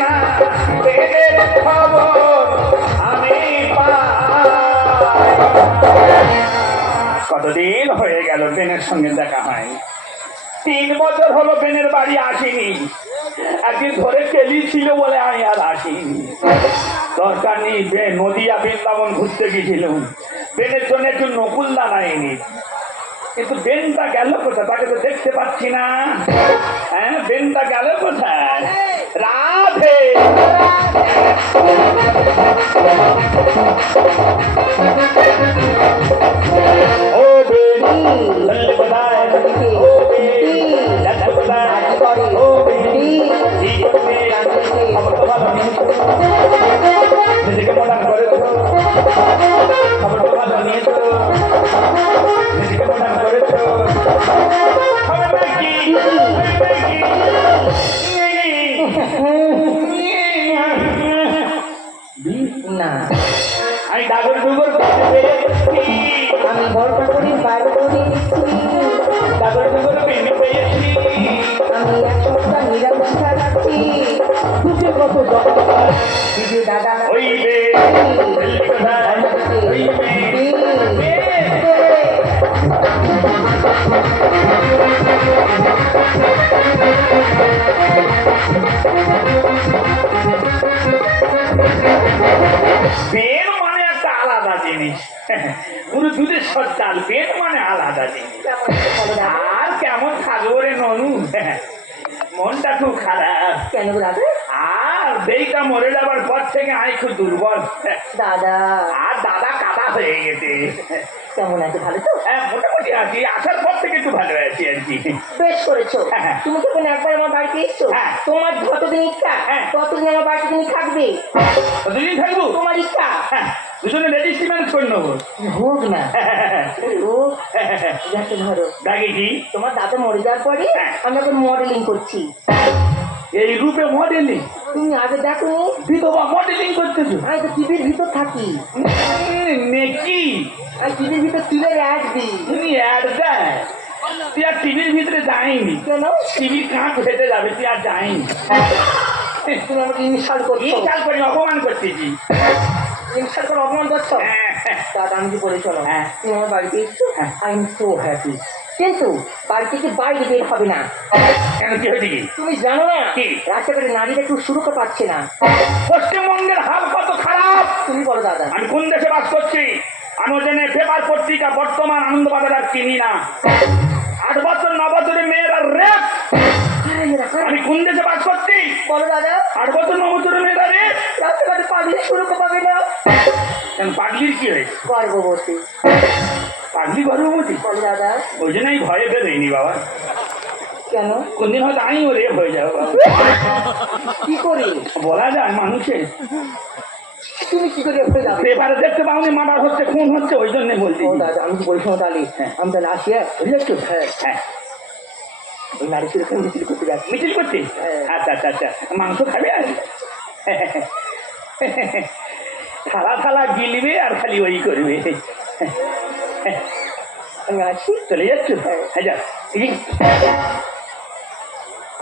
না পেটের খবর আমি কতদিন হয়ে গেল বেনের সঙ্গে দেখা হয় 3 বছর হলো বেনের বাড়ি আসিনি একদিন ধরে কেলি ছিল বলে আমি আর আসিনি দরকার নেই নদিয়া বৃন্দাবন ঘুরতে গেছিলাম বেনের জন্য একটু নকুলদানা এনে কিন্তু বেনটা গেল কোথায় তাকে তো দেখতে পাচ্ছি না হ্যাঁ বেনটা গেল কোথায় রাধে ও বেন কোথায় ও বেন কোথায় ও নিজেকে প্রদান করে তো খবর তো ভালো নিয়ে তো নিজেকে প্রদান করেছ না আমি ডাগর ডুগর আমি বড়টা করি বাইরে করে ডাগর ডুগর পেয়ে পেয়েছি আমি 1 সপ্তাহ নিরামিষ খাচ্ছি দুধে কত দিদি দাদা হইবে বেন মানে একটা আলাদা জিনিস পুরো দুধের সচ্চাল বেন মানে আলাদা জিনিস আর কেমন থাকবো রে ননু মনটা খুব খারাপ কেন দাদা আর দেইটা মরে যাবার পর থেকে আমি খুব দুর্বল দাদা আর দাদা কাদা হয়ে গেছে কেমন আছে ভালো তো হ্যাঁ মোটামুটি আছি আসার পর থেকে একটু ভালো আছি আর কি বেশ করেছো হ্যাঁ। তুমি যখন একবার আমার বাড়িতে এসছো হ্যাঁ। তোমার যতদিন ইচ্ছা হ্যাঁ। ততদিন আমার বাড়িতে তুমি থাকবে দুদিন থাকবো তোমার ইচ্ছা হ্যাঁ দুজনে রেজিস্ট্রিমেন্ট করে নেবো হোক না হোক যাকে ধরো ডাকে কি তোমার দাদা মরে যাওয়ার পরে হ্যাঁ। আমি এখন মডেলিং করছি এই রূপে মডেলিং তুমি আগে দেখো বিধবা মডেলিং করতেছো আমি তো টিভির ভিতর থাকি নেকি আমি টিভির ভিতর তুলে অ্যাড দিই তুমি অ্যাড দেয় তুই আর টিভির ভিতরে যায়নি কেন টিভির কাঁচ ফেটে যাবে তুই আর যায়নি তুমি আমাকে ইনসাল্ট করছো ইনসাল্ট করে অপমান করতেছি ইনসাল্ট করে অপমান করছো দাদা আমি কি বলে শোনো হ্যাঁ। তুমি আমার বাড়িতে এসছো আই এম সো হ্যাপি কিন্তু বাড়ি থেকে বাইরে বের হবে না কেন কি হয়েছে কি তুমি জানো না কি? রাস্তাঘাটে নারীরা একটু সুরক্ষা পাচ্ছে না পশ্চিমবঙ্গের হাল কত খারাপ তুমি বলো দাদা আমি কোন দেশে বাস করছি আমি ওখানে পেপার পত্রিকা বর্তমান আনন্দবাজার আর কিনি না 8 বছর 9 বছরের মেয়েরা রেপ আমি কোন দেশে বাস করছি বলো দাদা 8 বছর 9 বছরের মেয়েরা রেপ রাস্তাঘাটে পাবলিক সুরক্ষা পাবে না কেন পাগলির কি হয়েছে গর্ভবতী পাগলি গর্ভবতী বলো দাদা ওই জন্য আমি ভয়ে বেরোয়নি বাবা কেন কোনদিন হয়তো আমিও রেপ হয়ে যাবো বাবা কি করি বলা যায় মানুষের তুমি কি করে হয়ে যাবে পেপারে দেখতে পাওনি মার্ডার হচ্ছে খুন হচ্ছে ওই জন্য বলছি ও দাদা আমি কি বলি শোনো তাহলে আমি তাহলে আসি বুঝেছো হ্যাঁ হ্যাঁ ওই নারী সুরক্ষা মিছিল করতে যাচ্ছি মিছিল করছি আচ্ছা আচ্ছা আচ্ছা মাংস খাবে আর থালা থালা গিলবে আর খালি ওই করবে আমি আসি চলে যাচ্ছ হ্যাঁ যা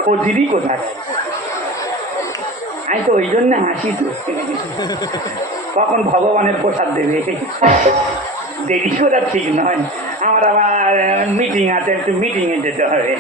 খোঁজিরই কোথায় আমি তো ওই জন্য হাসি তো কখন ভগবানের প্রসাদ দেবে দেরি করা ঠিক নয় আমার আবার মিটিং আছে একটু মিটিংয়ে যেতে হবে